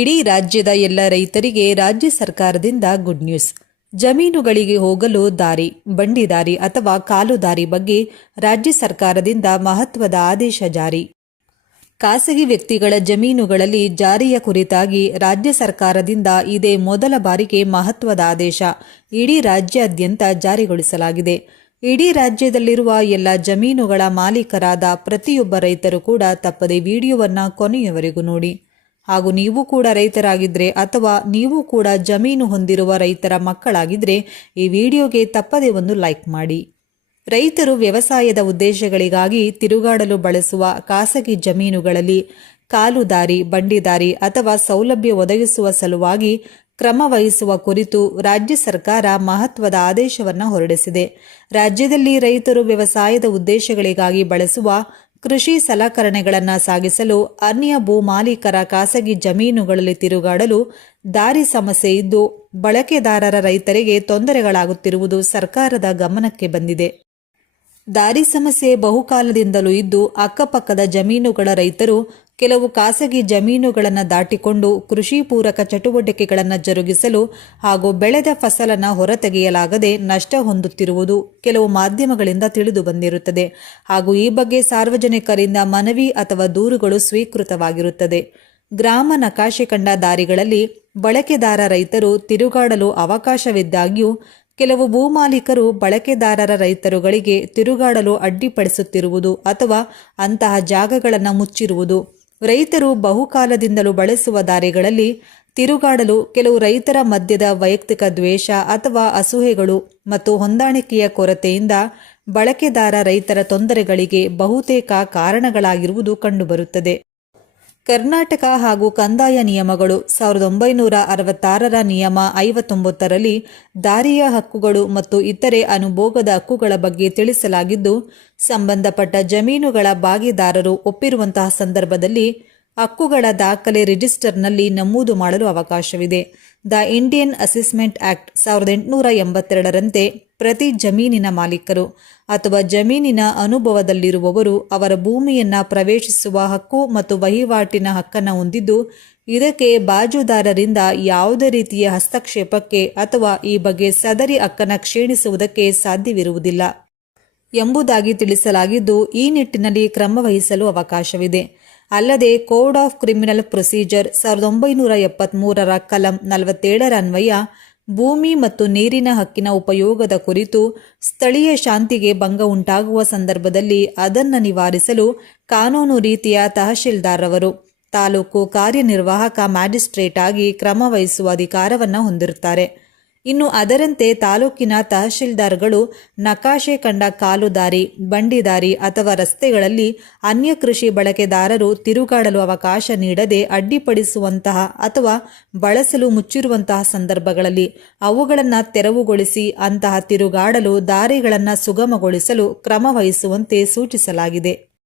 ಇಡೀ ರಾಜ್ಯದ ಎಲ್ಲ ರೈತರಿಗೆ ರಾಜ್ಯ ಸರ್ಕಾರದಿಂದ ಗುಡ್ ನ್ಯೂಸ್ ಜಮೀನುಗಳಿಗೆ ಹೋಗಲು ದಾರಿ, ಬಂಡಿ ದಾರಿ ಅಥವಾ ಕಾಲು ದಾರಿ ಬಗ್ಗೆ ರಾಜ್ಯ ಸರ್ಕಾರದಿಂದ ಮಹತ್ವದ ಆದೇಶ ಜಾರಿ. ಖಾಸಗಿ ವ್ಯಕ್ತಿಗಳ ಜಮೀನುಗಳಲ್ಲಿ ಜಾರಿಯ ಕುರಿತಾಗಿ ರಾಜ್ಯ ಸರ್ಕಾರದಿಂದ ಇದೇ ಮೊದಲ ಬಾರಿಗೆ ಮಹತ್ವದ ಆದೇಶ ಇಡೀ ರಾಜ್ಯಾದ್ಯಂತ ಜಾರಿಗೊಳಿಸಲಾಗಿದೆ. ಇಡೀ ರಾಜ್ಯದಲ್ಲಿರುವ ಎಲ್ಲ ಜಮೀನುಗಳ ಮಾಲೀಕರಾದ ಪ್ರತಿಯೊಬ್ಬ ರೈತರು ಕೂಡ ತಪ್ಪದೆ ವಿಡಿಯೋವನ್ನು ಕೊನೆಯವರೆಗೂ ನೋಡಿ. ಹಾಗೂ ನೀವು ಕೂಡ ರೈತರಾಗಿದ್ದರೆ ಅಥವಾ ನೀವು ಕೂಡ ಜಮೀನು ಹೊಂದಿರುವ ರೈತರ ಮಕ್ಕಳಾಗಿದ್ದರೆ ಈ ವಿಡಿಯೋಗೆ ತಪ್ಪದೇ ಒಂದು ಲೈಕ್ ಮಾಡಿ. ರೈತರು ವ್ಯವಸಾಯದ ಉದ್ದೇಶಗಳಿಗಾಗಿ ತಿರುಗಾಡಲು ಬಳಸುವ ಖಾಸಗಿ ಜಮೀನುಗಳಲ್ಲಿ ಕಾಲು ದಾರಿ ಬಂಡಿದಾರಿ ಅಥವಾ ಸೌಲಭ್ಯ ಒದಗಿಸುವ ಸಲುವಾಗಿ ಕ್ರಮ ವಹಿಸುವ ಕುರಿತು ರಾಜ್ಯ ಸರ್ಕಾರ ಮಹತ್ವದ ಆದೇಶವನ್ನು ಹೊರಡಿಸಿದೆ. ರಾಜ್ಯದಲ್ಲಿ ರೈತರು ವ್ಯವಸಾಯದ ಉದ್ದೇಶಗಳಿಗಾಗಿ ಬಳಸುವ ಕೃಷಿ ಸಲಕರಣೆಗಳನ್ನು ಸಾಗಿಸಲು ಅನ್ಯ ಭೂ ಮಾಲೀಕರ ಖಾಸಗಿ ಜಮೀನುಗಳಲ್ಲಿ ತಿರುಗಾಡಲು ದಾರಿ ಸಮಸ್ಯೆ ಇದ್ದು, ಬಳಕೆದಾರರ ರೈತರಿಗೆ ತೊಂದರೆಗಳಾಗುತ್ತಿರುವುದು ಸರ್ಕಾರದ ಗಮನಕ್ಕೆ ಬಂದಿದೆ. ದಾರಿ ಸಮಸ್ಯೆ ಬಹುಕಾಲದಿಂದಲೂ ಇದ್ದು ಅಕ್ಕಪಕ್ಕದ ಜಮೀನುಗಳ ರೈತರು ಕೆಲವು ಖಾಸಗಿ ಜಮೀನುಗಳನ್ನು ದಾಟಿಕೊಂಡು ಕೃಷಿ ಪೂರಕ ಚಟುವಟಿಕೆಗಳನ್ನು ಜರುಗಿಸಲು ಹಾಗೂ ಬೆಳೆದ ಫಸಲನ್ನು ಹೊರತೆಗೆಯಲಾಗದೆ ನಷ್ಟ ಹೊಂದುತ್ತಿರುವುದು ಕೆಲವು ಮಾಧ್ಯಮಗಳಿಂದ ತಿಳಿದು ಬಂದಿರುತ್ತದೆ. ಹಾಗೂ ಈ ಬಗ್ಗೆ ಸಾರ್ವಜನಿಕರಿಂದ ಮನವಿ ಅಥವಾ ದೂರುಗಳು ಸ್ವೀಕೃತವಾಗಿರುತ್ತದೆ. ಗ್ರಾಮ ನಕಾಶೆ ಕಂಡ ದಾರಿಗಳಲ್ಲಿ ಬಳಕೆದಾರ ರೈತರು ತಿರುಗಾಡಲು ಅವಕಾಶವಿದ್ದಾಗ್ಯೂ ಕೆಲವು ಭೂಮಾಲೀಕರು ಬಳಕೆದಾರರ ರೈತರುಗಳಿಗೆ ತಿರುಗಾಡಲು ಅಡ್ಡಿಪಡಿಸುತ್ತಿರುವುದು ಅಥವಾ ಅಂತಹ ಜಾಗಗಳನ್ನು ಮುಚ್ಚಿರುವುದು. ರೈತರು ಬಹುಕಾಲದಿಂದಲೂ ಬಳಸುವ ದಾರಿಗಳಲ್ಲಿ ತಿರುಗಾಡಲು ಕೆಲವು ರೈತರ ಮಧ್ಯದ ವೈಯಕ್ತಿಕ ದ್ವೇಷ ಅಥವಾ ಅಸೂಹೆಗಳು ಮತ್ತು ಹೊಂದಾಣಿಕೆಯ ಕೊರತೆಯಿಂದ ಬಳಕೆದಾರ ರೈತರ ತೊಂದರೆಗಳಿಗೆ ಬಹುತೇಕ ಕಾರಣಗಳಾಗಿರುವುದು ಕಂಡುಬರುತ್ತದೆ. ಕರ್ನಾಟಕ ಹಾಗೂ ಕಂದಾಯ ನಿಯಮಗಳು ಸಾವಿರದ ಒಂಬೈನೂರ ಅರವತ್ತಾರರ ನಿಯಮ ಐವತ್ತೊಂಬತ್ತರಲ್ಲಿ ದಾರಿಯ ಹಕ್ಕುಗಳು ಮತ್ತು ಇತರೆ ಅನುಭೋಗದ ಹಕ್ಕುಗಳ ಬಗ್ಗೆ ತಿಳಿಸಲಾಗಿದ್ದು, ಸಂಬಂಧಪಟ್ಟ ಜಮೀನುಗಳ ಭಾಗಿದಾರರು ಒಪ್ಪಿರುವಂತಹ ಸಂದರ್ಭದಲ್ಲಿ ಹಕ್ಕುಗಳ ದಾಖಲೆ ರಿಜಿಸ್ಟರ್ನಲ್ಲಿ ನಮೂದು ಮಾಡಲು ಅವಕಾಶವಿದೆ. ದ ಇಂಡಿಯನ್ ಅಸೆಸ್ಮೆಂಟ್ ಆಕ್ಟ್ ಸಾವಿರದ ಎಂಟುನೂರ ಎಂಬತ್ತೆರಡರಂತೆ ಪ್ರತಿ ಜಮೀನಿನ ಮಾಲೀಕರು ಅಥವಾ ಜಮೀನಿನ ಅನುಭವದಲ್ಲಿರುವವರು ಅವರ ಭೂಮಿಯನ್ನು ಪ್ರವೇಶಿಸುವ ಹಕ್ಕು ಮತ್ತು ವಹಿವಾಟಿನ ಹಕ್ಕನ್ನು ಹೊಂದಿದ್ದು, ಇದಕ್ಕೆ ಬಾಜುದಾರರಿಂದ ಯಾವುದೇ ರೀತಿಯ ಹಸ್ತಕ್ಷೇಪಕ್ಕೆ ಅಥವಾ ಈ ಬಗ್ಗೆ ಸದರಿ ಹಕ್ಕನ್ನು ಕ್ಷೀಣಿಸುವುದಕ್ಕೆ ಸಾಧ್ಯವಿರುವುದಿಲ್ಲ. ಎಂಬುದಾಗಿ ತಿಳಿಸಲಾಗಿದ್ದು, ಈ ನಿಟ್ಟಿನಲ್ಲಿ ಕ್ರಮ ವಹಿಸಲು ಅವಕಾಶವಿದೆ. ಅಲ್ಲದೆ, ಕೋಡ್ ಆಫ್ ಕ್ರಿಮಿನಲ್ ಪ್ರೊಸೀಜರ್ ಸಾವಿರದ ಒಂಬೈನೂರ ಎಪ್ಪತ್ಮೂರರ ಕಲಂ ನಲವತ್ತೇಳರ ಅನ್ವಯ, ಭೂಮಿ ಮತ್ತು ನೀರಿನ ಹಕ್ಕಿನ ಉಪಯೋಗದ ಕುರಿತು ಸ್ಥಳೀಯ ಶಾಂತಿಗೆ ಭಂಗ ಉಂಟಾಗುವ ಸಂದರ್ಭದಲ್ಲಿ ಅದನ್ನು ನಿವಾರಿಸಲು ಕಾನೂನು ರೀತಿಯ ತಹಶೀಲ್ದಾರ್ರವರು ತಾಲೂಕು ಕಾರ್ಯನಿರ್ವಾಹಕ ಮ್ಯಾಜಿಸ್ಟ್ರೇಟ್ ಆಗಿ ಕ್ರಮ ವಹಿಸುವ ಅಧಿಕಾರವನ್ನು ಹೊಂದಿರುತ್ತಾರೆ. ಇನ್ನು ಅದರಂತೆ ತಾಲೂಕಿನ ತಹಶೀಲ್ದಾರ್ಗಳು ನಕಾಶೆ ಕಂಡ ಕಾಲುದಾರಿ ಬಂಡಿದಾರಿ ಅಥವಾ ರಸ್ತೆಗಳಲ್ಲಿ ಅನ್ಯ ಕೃಷಿ ಬಳಕೆದಾರರು ತಿರುಗಾಡಲು ಅವಕಾಶ ನೀಡದೆ ಅಡ್ಡಿಪಡಿಸುವಂತಹ ಅಥವಾ ಬಳಸಲು ಮುಚ್ಚಿರುವಂತಹ ಸಂದರ್ಭಗಳಲ್ಲಿ ಅವುಗಳನ್ನು ತೆರವುಗೊಳಿಸಿ ಅಂತಹ ತಿರುಗಾಡಲು ದಾರಿಗಳನ್ನು ಸುಗಮಗೊಳಿಸಲು ಕ್ರಮ ವಹಿಸುವಂತೆ ಸೂಚಿಸಲಾಗಿದೆ.